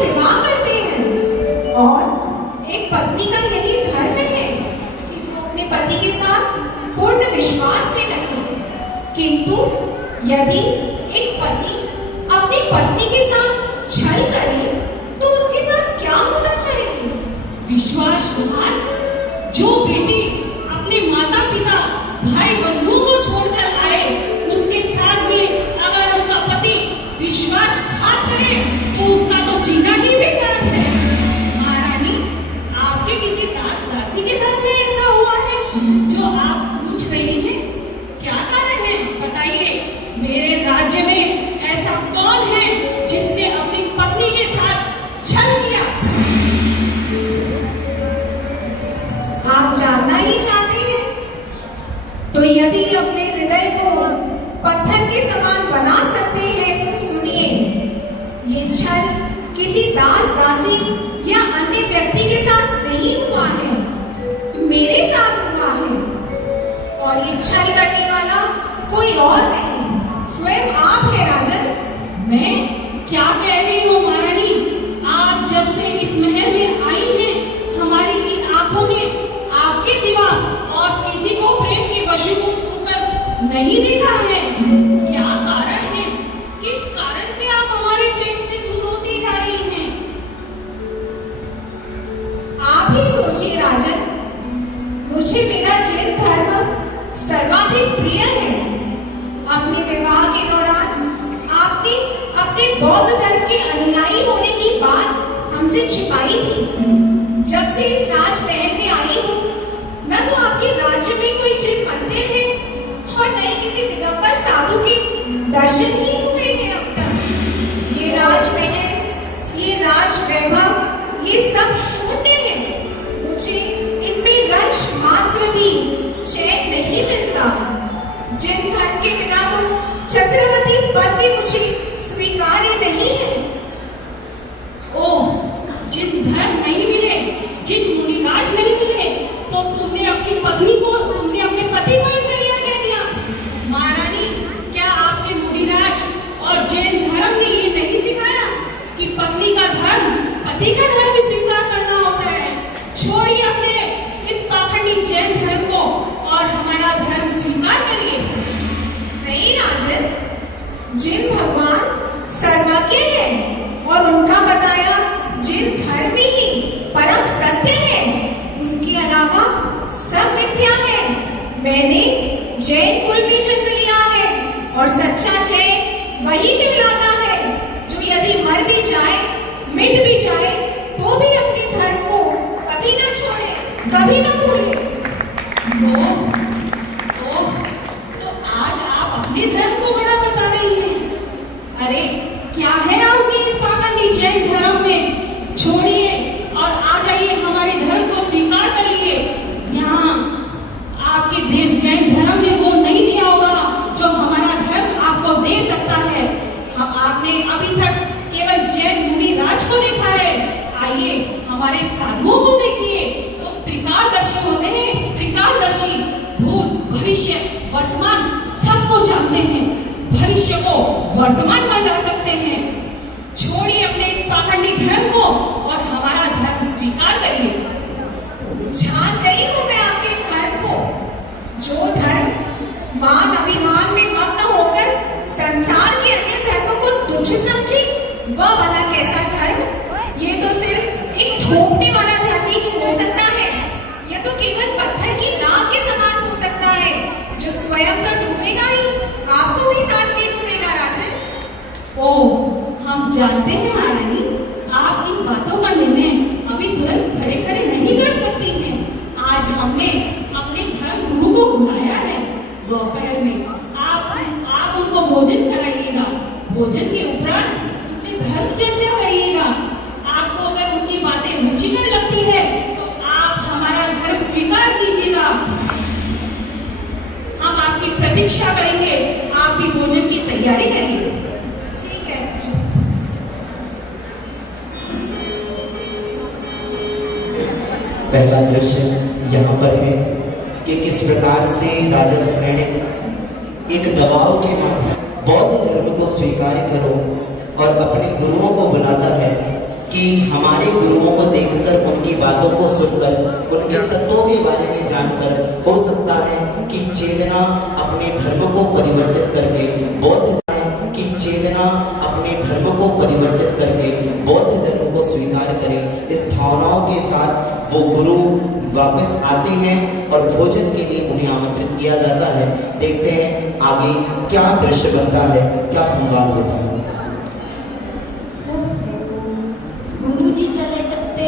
विवाह करते हैं और एक पत्नी का यही धर्म है कि वो अपने पति के साथ पूर्ण विश्वास से रहे। किंतु यदि एक पति अपनी पत्नी के साथ छल करे तो उसके साथ क्या होना चाहिए? विश्वासघात। जो बेटी अपने माता पिता भाई बंधुओं को छोड़कर आए, उसके साथ में अगर उसका पति विश्वासघात करे तो उसका तो जीना ही बेकार है। महारानी, आपके किसी दास दासी के साथ में ऐसा हुआ है जो आप पूछ रही हैं? क्या कारण है बताइए। मेरे राज्य में ऐसा कौन है जिसने अपनी पत्नी के साथ छल किया? आप जानना ही चाहते हैं? तो यदि अपने हृदय को पत्थर के समान बना सकते हैं तो सुनिए, ये छल किसी दास दासी या अन्य व्यक्ति के साथ नहीं हुआ है, मेरे साथ हुआ है। और ये छल करने वाला कोई और नहीं, स्वयं आप है राजन। मैं क्या कह रही हूँ महारानी? आप जब से इस महल में आई हैं, हमारी इन आंखों ने आपके सिवा और किसी को प्रेम के वशीभूत होकर नहीं देखा है। क्या कारण है? किस कारण से आप हमारे प्रेम से दूर होती जा रही हैं? आप ही सोचिए राजन, मुझे मेरा जैन धर्म सर्वाधिक प्रिय है। अपने विवाह के दौरान आपने अपने बौद्ध धर्म के अनुयायी होने की बात हमसे छिपाई थी। जब से इस राजमहल में आई हूँ, न तो आपके राज्य में कोई जिन मंदिर है और न ही किसी दिगंबर साधु के दर्शन ही हुए हैं अब तक। ये राजमहल, ये राजवैभव, ये सब शून्य है। मुझे इनमें रंच मात्र भी चैन नहीं मिलता। जिन धन के बिना तो चक्रवर्ती पद भी मुझे स्वीकार्य नहीं है। ओह, जिन धर्म नहीं मिले, जिन मुनिराज नहीं मिले, तो तुमने अपनी पत्नी को, तुमने अपने पति को ही छलिया कह दिया। महारानी, क्या आपके मुनिराज और जैन धर्म ने ये नहीं सिखाया कि पत्नी का धर्म पति का धर्म स्वीकार करना होता है? छोड़िए अपने इस पाखंडी जैन धर्म को और हमारा धर्म स्वीकार करिए। नहीं राजन, जिन भगवान सर्वज्ञ है और उनका बताया जिन धर्म ही परम सत्य है, उसके अलावा सब मिथ्या है। मैंने जैन कुल में जन्म लिया है और सच्चा जैन वही कहलाता है जो यदि मर भी जाए, मिट भी जाए, तो भी अपने धर्म को कभी ना छोड़े, कभी ना भूले। तो आज आप अपने धर्म को बड़ा बता रही हैं। अरे क्या है आपके इस पाखंडी जैन धर्म में? छोड़िए और आ जाइए, हमारे धर्म को स्वीकार कर लिए। यहाँ आपके देव जैन धर्म ने वो नहीं दिया होगा जो हमारा धर्म आपको दे सकता है। हम आपने अभी तक केवल जैन मुनि राज को देखा है। आइए हमारे साधुओं को देखिए, वो त्रिकालदर्शी होते हैं। त्रिकालदर्शी भूत भविष्य वर्तमान सबको जानते हैं, भविष्य को वर्तमान में ला सकते हैं। छोड़िए अपने इस पाखंडी धर्म को और हमारा धर्म स्वीकार करिए। जान गई हूँ मैं आपके धर्म को। जो धर्म मान अभिमान में मग्न होकर संसार के अन्य धर्मों को तुच्छ समझे, वह भला कैसा धर्म? ये तो सिर्फ एक थोपने वाला धर्म ही हो सकता है। यह तो केवल पत्थर की नाव के समान हो सकता है, जो स्वयं तो डूबेगा ही, आपको भी साथ में डूबेगा राजन। ओह, हम जानते हैं महारानी, आप इन बातों का निर्णय अभी तुरंत खड़े खड़े नहीं कर सकती हैं। आज हमने अपने धर्म गुरु को बुलाया है। दोपहर में आप उनको भोजन कराइएगा। भोजन के उपरांत उनसे धर्म चर्चा करिएगा। आपको अगर उनकी बातें रुचिकर लगती है तो आप हमारा धर्म स्वीकार कीजिएगा। हम आपकी प्रतीक्षा करेंगे। आप भी भोजन की तैयारी करिए। ठीक है। पहला दृश्य यहाँ पर है कि किस प्रकार से राजा श्रेणिक एक दबाव के माध्यम बौद्ध धर्म को स्वीकार करो और अपने गुरुओं को बुलाता है कि कि हमारे गुरुओं को देखकर, उनकी बातों को सुनकर, उनके तत्वों के बारे में जानकर हो सकता है कि चेतना अपने धर्म को परिवर्तित करके बौद्ध धर्म को स्वीकार करें। इस भावनाओं के साथ वो गुरु वापस आते हैं और भोजन के लिए उन्हें आमंत्रित किया जाता है। देखते हैं आगे क्या दृश्य बनता है, क्या संवाद होता है। गुरुजी चले जाते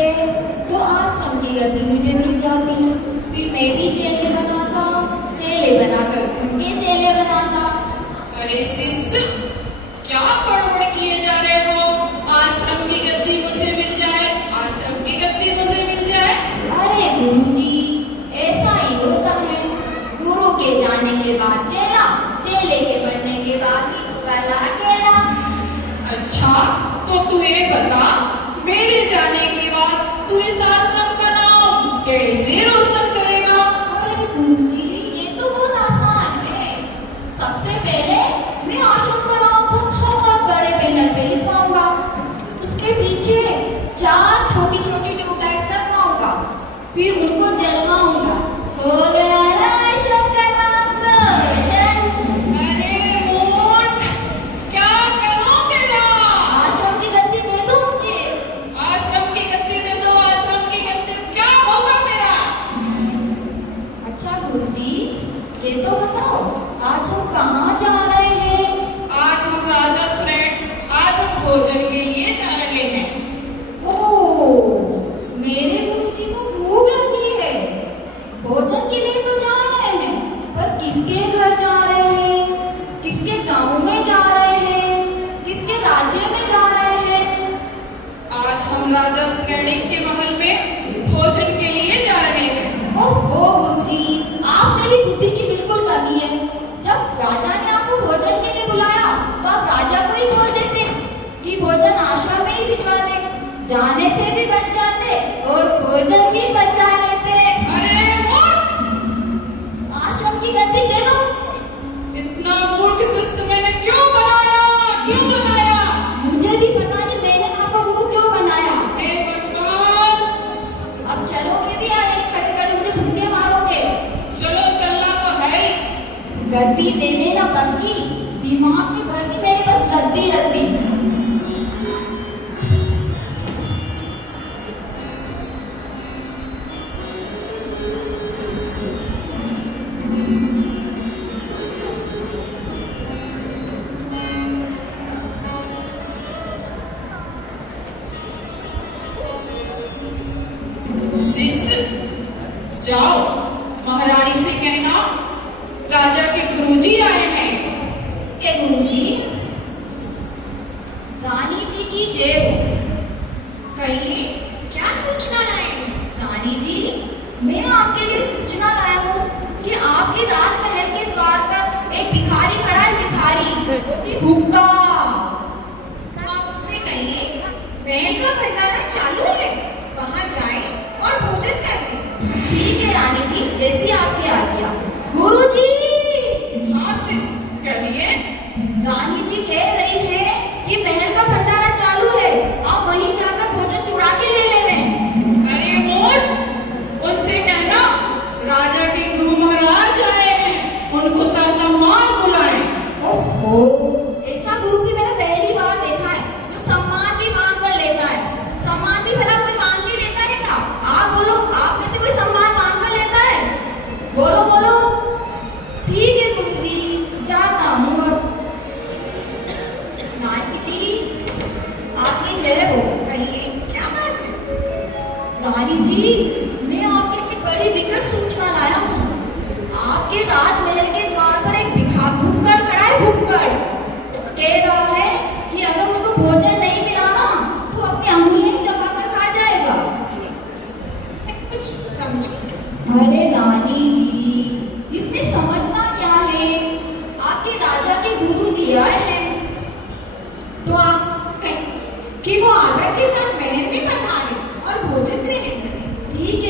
तो आश्रम की गति मुझे मिल जाती, फिर मैं भी चेले बनाता, चेले बनाकर उनके चेले बनाता। अरे शिष्य, क्या बड़बड़ किए जा रहे हो? आश्रम की गद्दी मुझे मिल जाए, आश्रम की गद्दी मुझे मिल जाए। अरे गुरुजी, ऐसा ही होता है। गुरु के जाने के बाद चेला, चेले के बढ़ने के बाद बीच वाला अकेला। अच्छा, तो तू ये बता, मेरे जाने के बाद तू इस आश्रम का नाम कैसे रोशन करेगा? अरे गुरुजी, ये तो बहुत आसान है। सबसे पहले मैं आश्रम का नाम बहुत बड़े बैनर पे लिखवाऊंगा, उसके पीछे 4 छोटी-छोटी ट्यूबलाइट्स लगवाऊंगा, फिर उनको जलवाऊंगा। हो गया ना आश्रम का नाम रोशन। अरे मूर्ख, क्या करूं तेरा? आश्रम की गद्दी दे दो मुझे। आश्रम की गद्दी दे दो, आश्रम की गद्दी, क्या होगा तेरा? अच्छा गुरुजी, ये तो बताओ, आज हम कहाँ जा रहे हैं? आज हम राजा श्रेष्ठ, आज हम भोजन के लिए जा रहे हैं। ओह, मेरे गुरुजी को भूख लगी है। भोजन के लिए तो जा रहे हैं, पर किसके घर जा रहे हैं? किसके गांव में जा रहे हैं? किसके राज्य में जा रहे हैं? आज हम राजा श्रेणिक के महल में भोजन के लिए जा रहे हैं। ओहो गुरुजी, आप में भी बुद्धि की बिल्कुल कमी है। जब राजा ने आपको भोजन के लिए बुलाया, तो आप राजा को ही बोल देते कि भोजन आश्रम में ही भिजवा दे, जाने से भी बच जाते और भोजन भी बचा लेते। अरे मूर्ख, आश्रम की गद्दी दे दो। इतना मूर्ख शिष्य मैंने क्यों बनाया? क्यों बनाया? मुझे भी पता नहीं मैंने आपको गुरु क्यों बनाया। हे भगवान, अब चलोगे भी या यहीं खड़े-खड़े मुझे भूखे मारोगे? चलो, चलना तो है ही। गद्दी देने ना पक्की, दिमाग में भर दी मेरे बस रद्दी रद्दी। शिष्य, जाओ महारानी से कहना राजा के गुरुजी आए हैं। के गुरुजी, रानी जी की जय हो। कहिए, क्या सूचना लाए? रानी जी, मैं आपके लिए सूचना लाया हूँ कि आपके राजमहल के द्वार पर एक भिखारी खड़ा है। भिखारी, वो भी भूखा। तो आप उनसे कहिए, महल का भंडारा चालू है, वहां जाएं और भोजन कर लें। ठीक है रानी जी, जैसी आपकी आज्ञा। गुरुजी, हाँ शिष्य, कहिए। रानी जी कह रही है कि महल का भंडारा चालू है, आप वहीं जाकर भोजन चुरा के ले लें। अरे मूर्ख, उनसे कहना राजा के गुरु महाराज आए हैं, उनको ससम्मान बुलाएं। ओहो, ऐसा गुरु भी मैंने पहली बार देखा है, जो सम्मान भी मांग कर लेता है। सम्मान भी भला कोई मांग के लेता है क्या? आप बोलो, आप में से कोई सम्मान मांग कर लेता है? बोलो बोलो। ठीक है गुरुजी, जाता हूँ अब। रानी जी, आपकी जय हो। कहिए, क्या बात है? रानी जी, मैं आपके लिए बड़ी विकट सूचना लाया हूँ। आपके राजमहल के द्वार पर एक भुक्कड़ खड़ा है। भुक्कड़ कह रहा है कि अगर उसको भोजन नहीं मिला ना, तो अपनी अंगुलियां चबाकर खा जाएगा। मैं कुछ समझी। अरे रानी जी, इसमें समझना क्या है? आपके राजा के गुरुजी आए हैं। तो आप कहें कि वो आदर के साथ महल में पधारे और भोजन ग्रहण करें। ठीक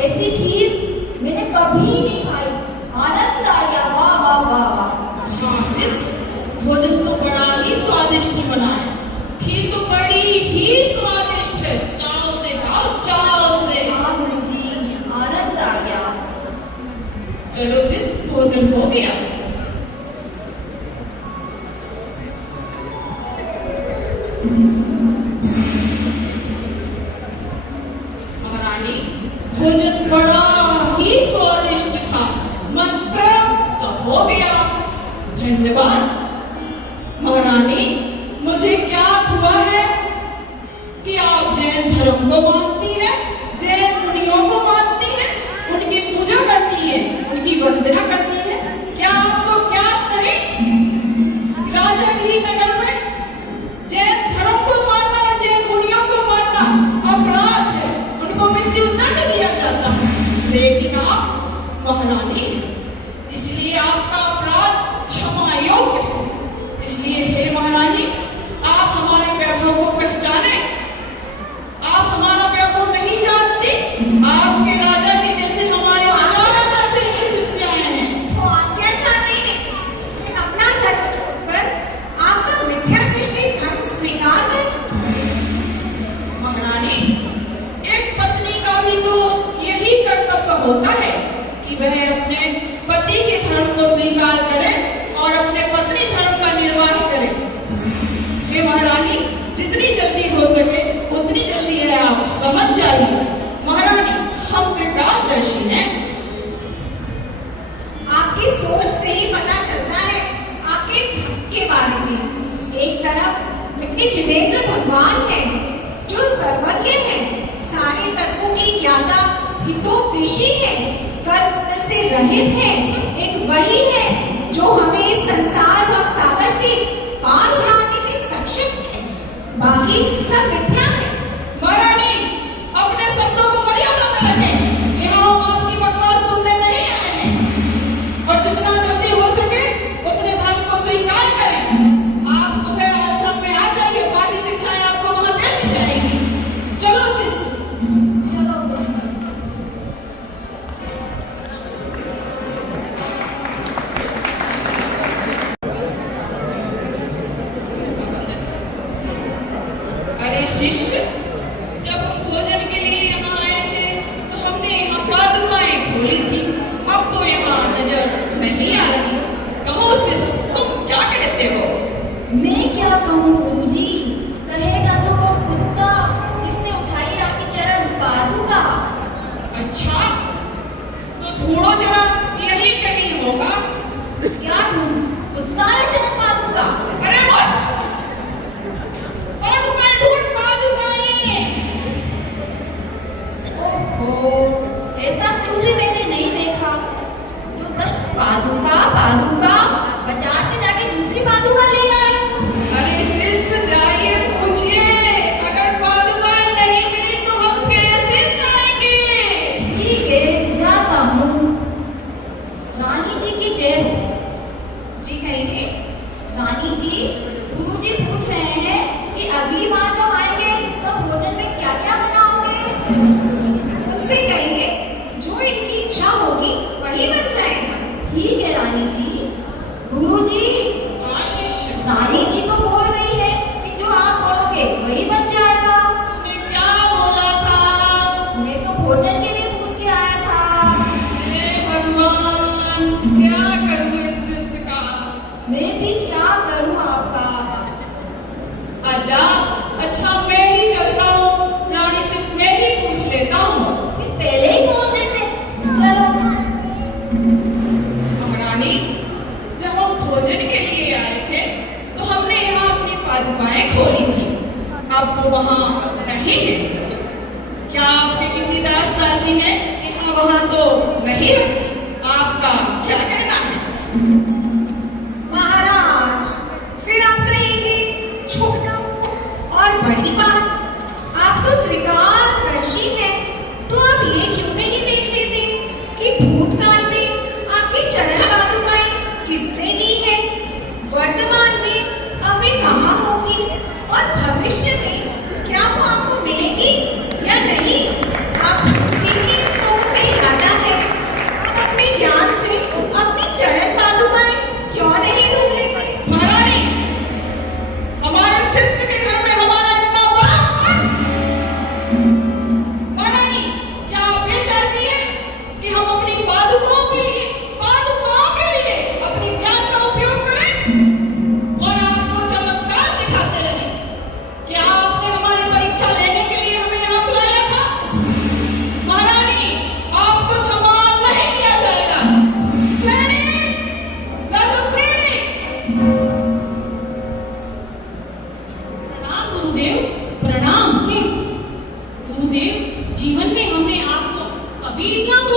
ऐसी खीर मैंने कभी नहीं खाई। आनंद आ गया, वाह वाह वाह वाह। हाँ सिस, भोजन तो बड़ा ही स्वादिष्ट बना है। खीर तो बड़ी ही स्वादिष्ट है। चाव से खाओ, चाव से। हाँ गुरुजी, आनंद आ गया। चलो सिस, भोजन हो गया। महारानी, भोजन बड़ा ही स्वादिष्ट था। मंत्र तो हो गया। धन्यवाद महारानी। मुझे क्या हुआ है कि आप जैन धर्म को मानती है, जैन मुनियों को मानती है, उनकी पूजा करती है, उनकी वंदना करती है। क्या आपको ज्ञात नहीं, राजागिरी नगर में जैन धर्म को मानना और जैन मुनियों को मानना अपराध है, उनको मृत्यु दंड दिया जाता है। लेकिन आप महारानी, इसलिए आपका अपराध क्षमा योग्य है। इसलिए हे महारानी, आप हमारे वैभव को पहचाने। आप हमारा वैभव नहीं जानती। आपके राजा के जैसे हमारे राजा से शिष्य आए हैं। तो आप क्या चाहते हैं? अपना धर्म छोड़कर आपका मिथ्या दृष्टि धर्म स्वीकार करें? महारानी, एक पत्नी का भी तो यही कर्तव्य होता है कि वह अपने पति के धर्म को स्वीकार करे और अपने पत्नी धर्म का निर्वाह करे। हे महारानी, जितनी जल्दी हो सके उतनी जल्दी है आप समझ जाइए। महारानी, हम कृपादर्शी हैं। आपकी सोच से ही पता चलता है आपके धर्म के बारे में। एक तरफ विष्णुदेव भगवान है जो सर्वज्ञ है, सारे तत्वों की ज्ञाता, हितोपदेशी है, कर्म से रहित है। एक वही है जो हमें इस संसार भव सागर से पार उतारने में सक्षम है। बाकी सब मिथ्या है। महारानी, अपने शब्दों को मर्यादा में रखें। यहाँ हम आपकी बकवास सुनने नहीं आए हैं। और जितना जल्दी हो सके उतने धर्म को स्वीकार करें। आप सुबह आश्रम में आ जाइए, बाकी शिक्षाएं आपको वहां दे दी जाएंगी। चलो शिष्य। चलो गुरुजी। अरे शिष्य, जब हम भोजन के लिए यहाँ आए थे तो हमने यहाँ पादुकाएं खोली थी। अब तो यहाँ नजर नहीं आ रही। कहो शिष्य, तुम क्या कहते हो? मैं क्या कहूँ गुरुजी, कहेगा तो वो कुत्ता जिसने उठाई आपकी चरण पादुका। अच्छा, तो ढूंढो जरा, यही कहीं होगा। क्या ढूंढूं? कुत्ता है चरण पादुका? अरे वो पादुकाएं ढूंढ, पादुकाएं। ओहो, ऐसा गुरुजी मैंने नहीं देखा। तो बस पादुका पादुका, बाजार से जाके दूसरी पादुका ले आए। अरे शिष्य, जाइए पूछिए। अगर पादुकाएं नहीं मिली तो हम कैसे जाएंगे? ठीक है, जाता हूँ। रानी जी की जय हो। जी कहिए। रानी जी, गुरुजी पूछ रहे हैं कि अगली बार जब आएंगे तो भोजन में क्या क्या बनाओगे? उनसे कहिए जो इनकी इच्छा होगी वही बन जाएगा। ठीक है रानी जी। गुरुजी, हाँ शिष्य, रानी जी तो बोल रही है कि जो आप बोलोगे वही बन जाएगा। तूने क्या बोला था? मैं तो भोजन के लिए पूछ के आया था। हे भगवान, क्या करूं इस शिष्य का? मैं भी क्या करूं आपका? आजा, अच्छा मैं ही चलता हूँ। रानी से मैं ही पूछ लेता हूँ। फिर पहले ही बोल देते। चलो। महारानी, जब हम भोजन के लिए आए थे तो हमने यहाँ अपनी पादुकाएं खोली थी। अब वो वहाँ नहीं है। क्या आपके किसी दास दासी ने यहाँ वहाँ तो नहीं रखी? आपका क्या कहना है? महाराज, फिर आप कहेंगे छोटा और बड़ी बात। आप तो त्रिकालदर्शी हैं, तो आप ये क्यों नहीं देख लेते कि भूतकाल में आपकी चरण पादुकाएं किसने ली है, वर्तमान में अब वे कहाँ होंगी और भविष्य में क्या वो आपको मिलेगी या नहीं? आप ढूंढेंगे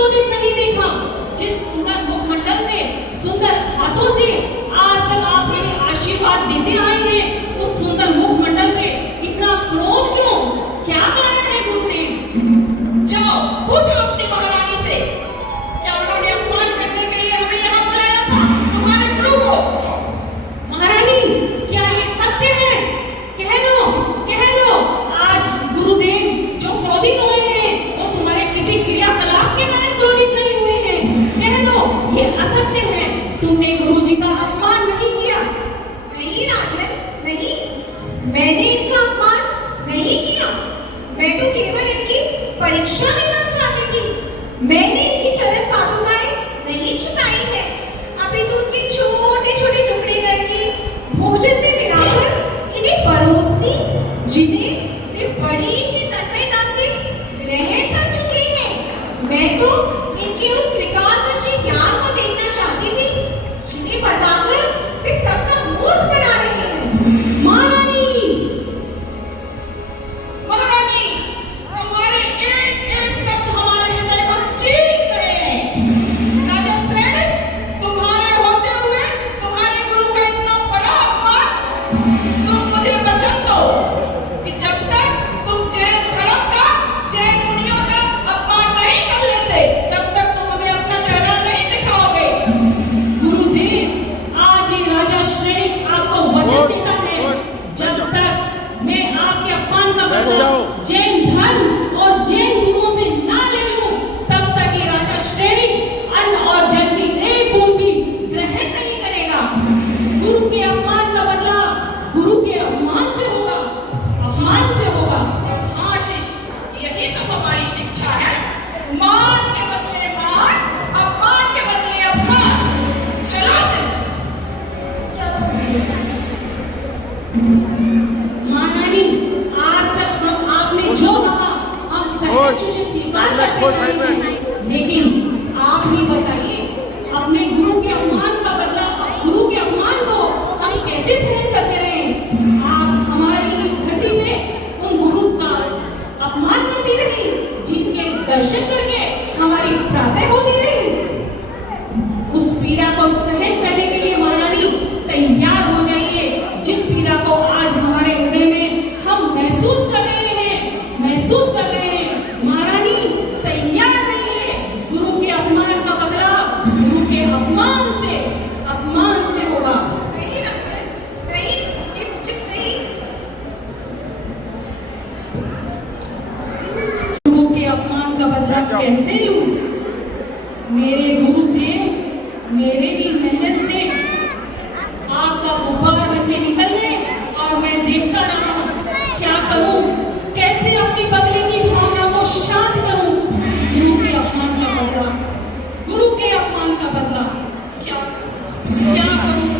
क्रोधित नहीं देखा। जिस सुंदर मुखमंडल से, सुंदर हाथों से आज तक आप मेरे आशीर्वाद देते आए हैं, उस सुंदर मुखमंडल में इतना क्रोध क्यों? क्या कारण है गुरुदेव? जाओ पूछो अपनी महारानी से, क्या उन्होंने अपमान करने के लिए हमें यहाँ बुलाया था, तुम्हारे गुरु को? महारानी, क्या ये सत्य है? कह दो, कह दो। आज गुरुदेव जो क्रोधित हुए हैं, वो तुम्हारे किसी क्रियाकलाप के कारण क्रोधित नहीं हुए हैं। कह दो, ये असत्य है, तुमने गुरुजी का अपमान नहीं किया। नहीं राजन, नहीं, मैंने इनका अपमान नहीं किया। मैं तो केवल इनकी परीक्षा लेना चाहती थी। मैंने इनकी चरण पादुकाएं नहीं छुपाई है, अभी तो उसके छोटे छोटे टुकड़े करके भोजन में मिलाकर इन्हें परोसती, जिन्हें वे बड़ी ही तन्मयता से ग्रहण कर चुके हैं। मैं तो इनके उस त्रिकालदर्शी ज्ञान को देखना चाहती थी, जिन्हें बताकर वे सबका मूर्ख बना रहे हैं। महारानी, महारानी, तुम्हारे एक एक शब्द हमारे हृदय को चीर रहे हैं। राजा श्रेणी, तुम्हारे होते हुए तुम्हारे गुरु का इतना बड़ा अपमान। तुम मुझे वचन दो कि जब तक तुम जैन धर्म का, जैन मुनियों का अपमान नहीं कर लेते, तब तक तुम हमें अपना चेहरा नहीं दिखाओगे। गुरुदेव, आज ये राजा श्रेणी आपको वचन देता है, जब तक मैं आपके अपमान का बदला जैन धर्म और जैन गुरुओं से ना ले लूं, तब तक ये राजा श्रेणी अन्न और जल की एक बूंद भी ग्रहण नहीं करेगा। गुरु के अपमान का बदला गुरु के अपमान से होगा, अपमान से होगा। हाँ शिष्य, यही तो हमारी शिक्षा है। मान के बदले मान, अपमान के बदले अपमान। चलो शिष्य। महारानी, आज तक हम आपने जो कहा हम सहर्ष से स्वीकार करते रहे हैं, लेकिन आप ही बताइए, अपने गुरु के अपमान का बदला, गुरु के अपमान को हम कैसे सहन करते रहे? आप हमारी धरती में उन गुरु का अपमान करती रही, जिनके दर्शन करके हमारी प्रातः होती रही। उस पीड़ा को सहन करने के लिए महारानी तैयार हो जाइए, जिस पीड़ा को आज हमारे हृदय में हम महसूस कर रहे हैं, महसूस कर रहे हैं। महारानी तैयार रहिए, गुरु के अपमान का बदला गुरु के अपमान से होगा। नहीं राजन, नहीं, ये उचित नहीं। गुरु के अपमान का बदला कैसे लूं? मेरे गुरुदेव मेरे ही मेहनत से आग का गुब्बार बन के निकल गए और मैं देखता रहा। क्या करूं? कैसे अपनी बदले की भावना को शांत करूं? गुरु के अपमान का बदला, गुरु के अपमान का बदला क्या क्या करूं?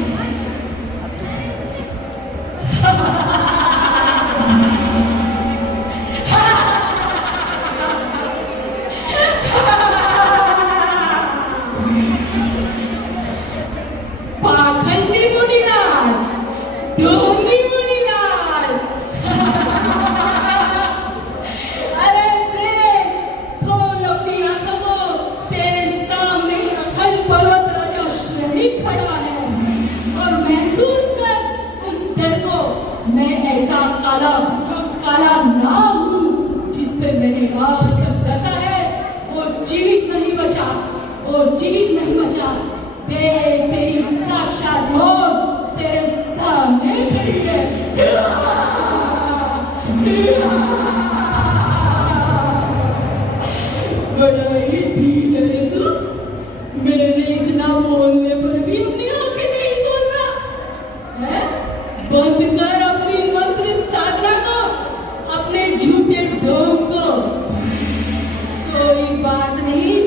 पाखंडी मुनिराज, ढोंगी मुनिराज, अरे देख, खोल अपनी आंखों को, तेरे सामने अखंड पर्वत राजा श्रेणी खड़ा है और महसूस कर उस डर को। मैं ऐसा काला, जो काला नाग हूं, जिस पे मैंने आज तक डसा है, वो जीवित नहीं बचा, वो जीवित नहीं बचा। देख, तेरी साक्षात मौत तेरे सामने खड़ी है। बड़ा ही ठीक है तू, मेरे इतना बोलने पर भी अपनी आंखें नहीं खोल रहा है। बंद कर अपनी मंत्र साधना को, अपने झूठे ढोंग को। कोई बात नहीं,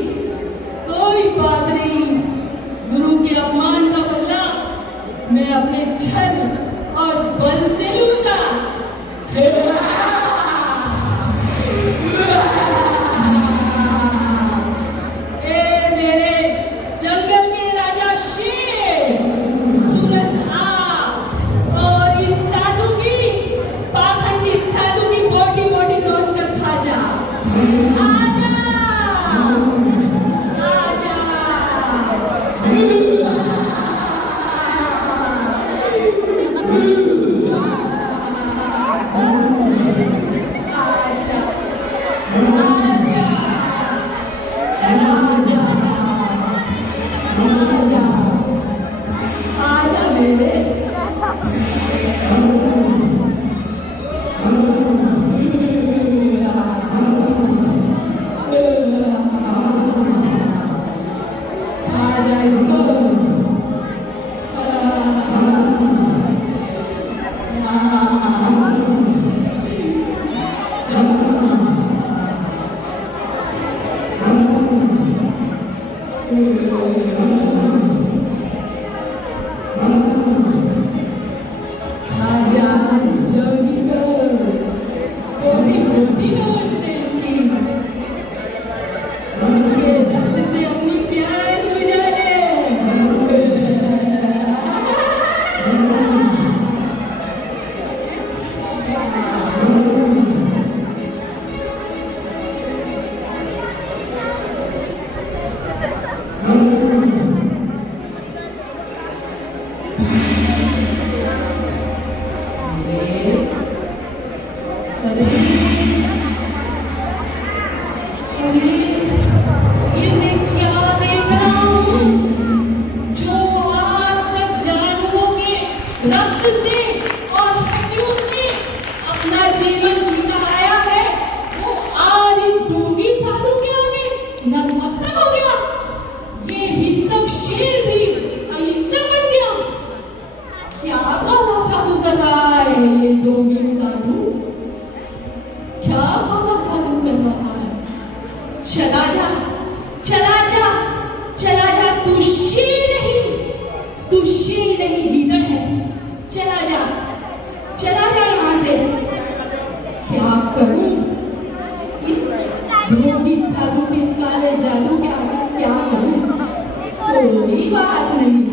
कोई बात नहीं। गुरु के अपमान का बदला मैं अपने छल और बल से लूंगा। ए मेरे जंगल के राजा शेर, राजा राजा आजा मेरे आजा इसको आजा इस डोगी को कोटी कोटी नोच दे इसकी उसके दर्द से अपनी प्यास बुझा ले अरे अरे ये मैं क्या देख रहा हूँ जो आज तक जानवरों के रक्त से और हड्डियों से अपना जीवन जीता आया है वो आज इस डोंगी साधु के आगे नतमस्तक हो गया। ये हिंसक शेर भी अहिंसक बन गया। क्या काला जादू कर रहा है ये डोंगी साधु? क्या काला जादू कर रहा है? चला जा चला जा चला जा, तू शेर नहीं गीदड़ है। चला जा यहाँ से। क्या करूं इस डोंगी साधु के काले जादू के आगे? क्या करूं? कोई बात नहीं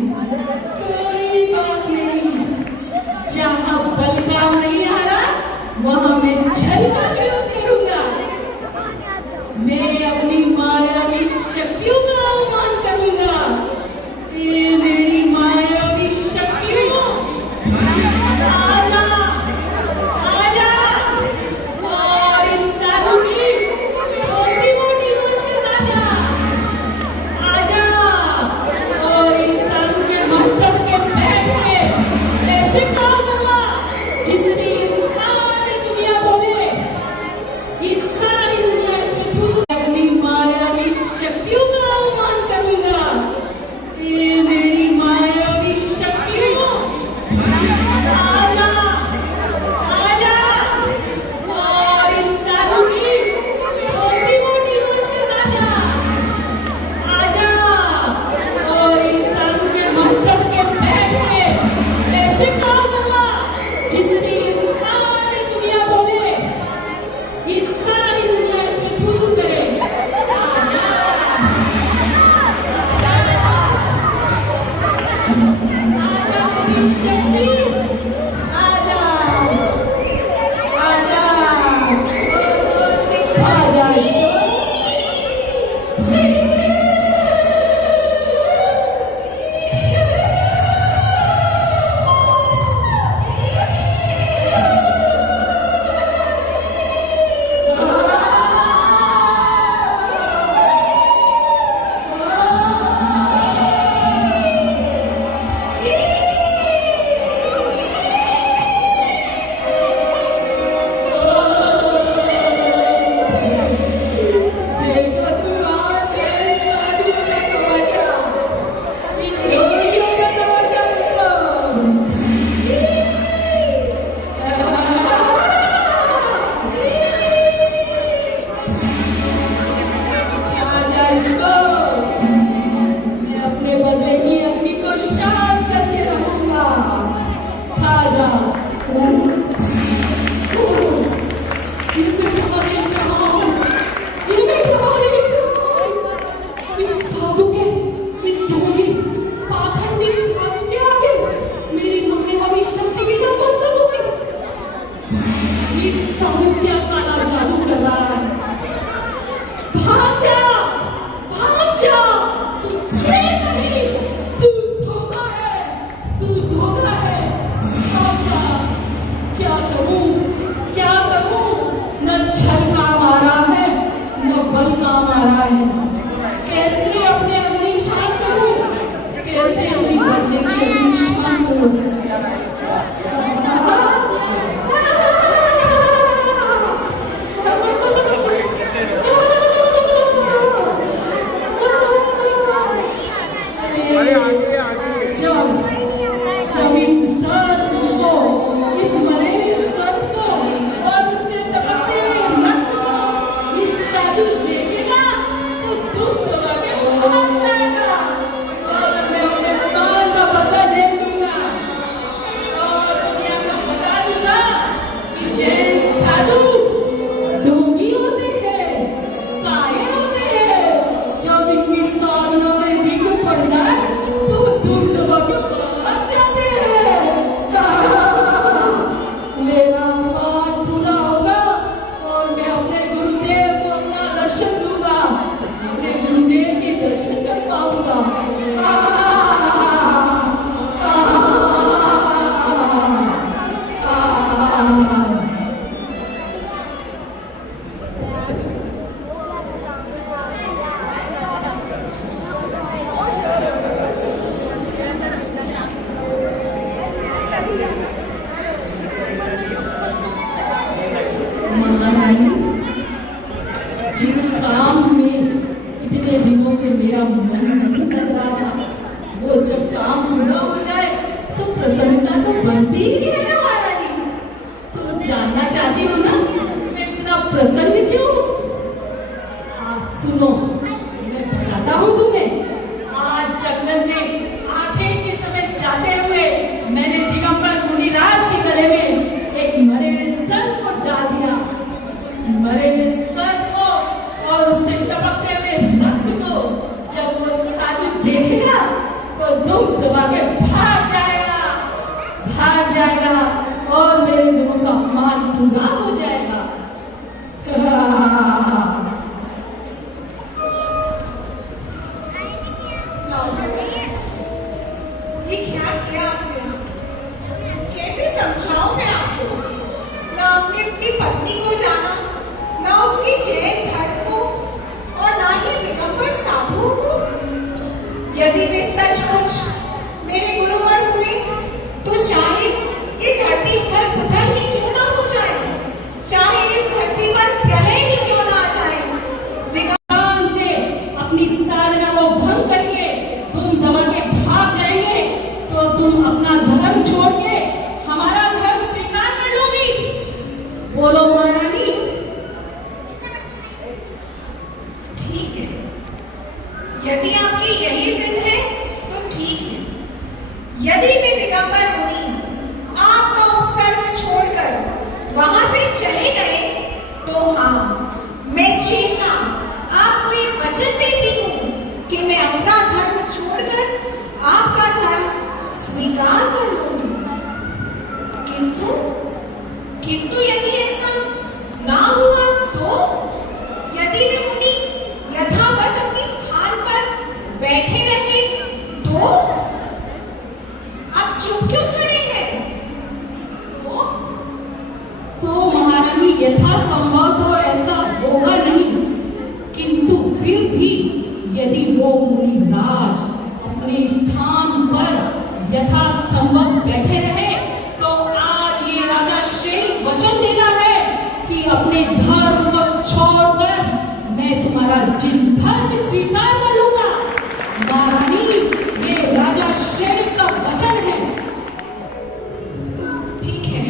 जहां बल काम नहीं आ रहा वहां मैं छल का प्रयोग करूंगा। मैं अपनी मायावी शक्तियों का अवमान करूंगा। ये मेरी मायावी शक्तियों आजा कैसे अपने अग्नि शांत करूं, कैसे अपनी बदले की अग्नि शांत करूं। अरे आगे आगे जब इस सर्प को, इस मरे हुए सर्प को और उससे टपकते हुए रक्त को इस साधु देखेगा तो दुख दबा के भाग जाएगा और मैं अपने प्राण का बदला ले लूंगा और दुनिया को बता दूंगा कि जैन साधु ढोंगी होते हैं, कायर होते हैं। जब इनकी साधना में विघ्न पड़ जाए तो दुख दबा के भाग जाते हैं। मेरा पाठ पूरा होगा और मैं अपने गुरुदेव को अपना दर्शन दूंगा, अपने गुरुदेव के दर्शन कर पाऊंगा। महारानी, जिस काम में इतने दिनों से मेरा मन नहीं लग रहा था, वो जब काम पूरा हो जाए तो प्रसन्नता तो बनती ही है ना महारानी। तुम जानना चाहती हो ना मैं इतना प्रसन्न क्यों? आप सुनो, मैं बताता हूँ तुम्हें। आज जंगल में आखेट के समय जाते हुए मैंने दिगंबर मुनिराज के गले में एक मरे हुए सर्प को डाल दिया। उस मरे हुए सर्प को और उससे टपकते हुए रक्त को जब वो साधु देखेगा तो दुम दबा के भाग जाएगा और मेरे गुरु का मान पूरा हो जाएगा। लालचन, ये क्या किया आपने? कैसे समझाऊं मैं आपको? ना आपने अपनी पत्नी को जाना, ना उसके जैन धर्म को और ना ही दिगंबर साधुओं को। यदि वे सचमुच मेरे गुरुवर हुए तो चाहे ये धरती उथल पुथल ही क्यों ना हो जाए, चाहे इस धरती पर प्रलय ही क्यों ना आ जाए, भगवान से अपनी साधना को भंग करके तुम दबा के भाग जाएंगे तो तुम अपना धर्म छोड़ के हमारा धर्म स्वीकार कर लोगी। बोलो महारानी। ठीक है, यदि आपकी यही जिद है तो ठीक है। यदि वे दिगंबर मुनि आपका उपसर्ग छोड़कर वहां से चले गए तो हाँ, मैं चेतना आपको ये वचन देती हूँ कि मैं अपना धर्म छोड़कर आपका धर्म स्वीकार कर लूंगी। किंतु यदि ऐसा ना हुआ तो, यदि वे मुनि यथावत अपने स्थान पर बैठे रहे तो? आप चुप क्यों खड़े हैं? तो महारानी यथासंभव तो ऐसा होगा नहीं, किंतु फिर भी यदि वो मुनिराज अपने स्थान पर यथासंभव बैठे रहे तो आज ये राजा श्रेणी वचन देता है कि अपने धर्म को छोड़कर मैं तुम्हारा जिन धर्म स्वीकार कर लूंगा। महारानी, ये राजा श्रेणी का वचन है। ठीक है,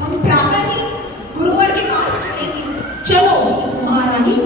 हम प्रातः ही गुरुवर के पास चलेंगे। चलो महारानी।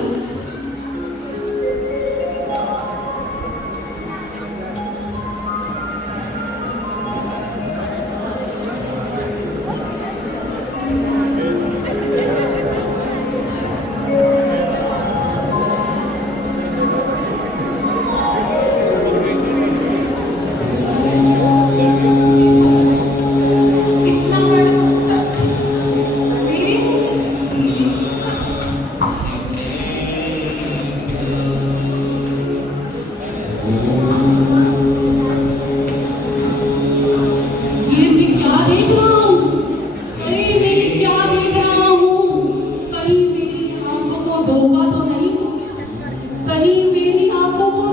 धोखा तो नहीं, कहीं मेरी आंखों को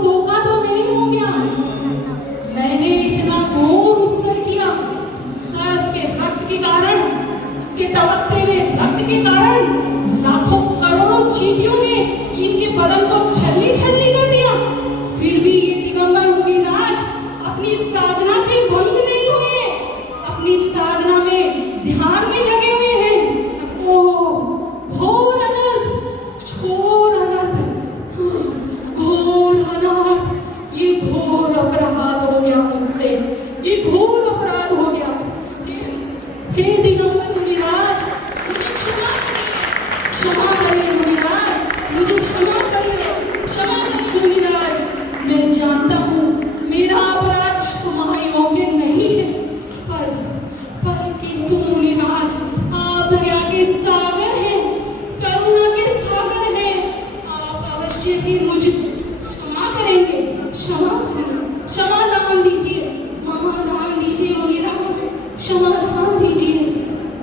क्षमादान दीजिए, महादान दीजिए मुनिराज, क्षमादान दीजिए।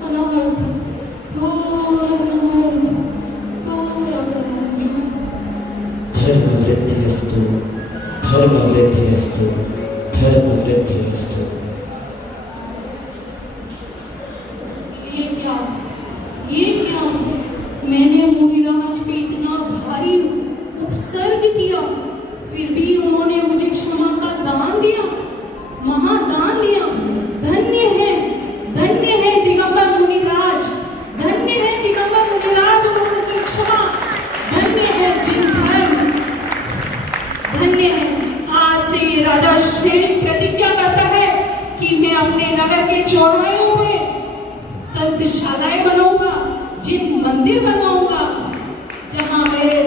अनर्थ, घोर अनर्थ, घोर अपराध। धर्मवृद्धिरस्तु, धर्मवृद्धिरस्तु, धर्मवृद्धिरस्तु। ये क्या मैंने मुनिराज पे इतना भारी उपसर्ग किया, फिर भी उन्होंने मुझे क्षमा का दान दिया, महादान दिया। धन्य है दिगंबर मुनिराज, धन्य है दिगंबर मुनिराज और उनकी क्षमा। धन्य है जिन धर्म, धन्य है। आज से ये राजा श्रेणी प्रतिज्ञा करता है कि मैं अपने नगर के चौराहों पे संतशालाएं बनाऊंगा, जिन मंदिर बनवाऊंगा जहां मेरे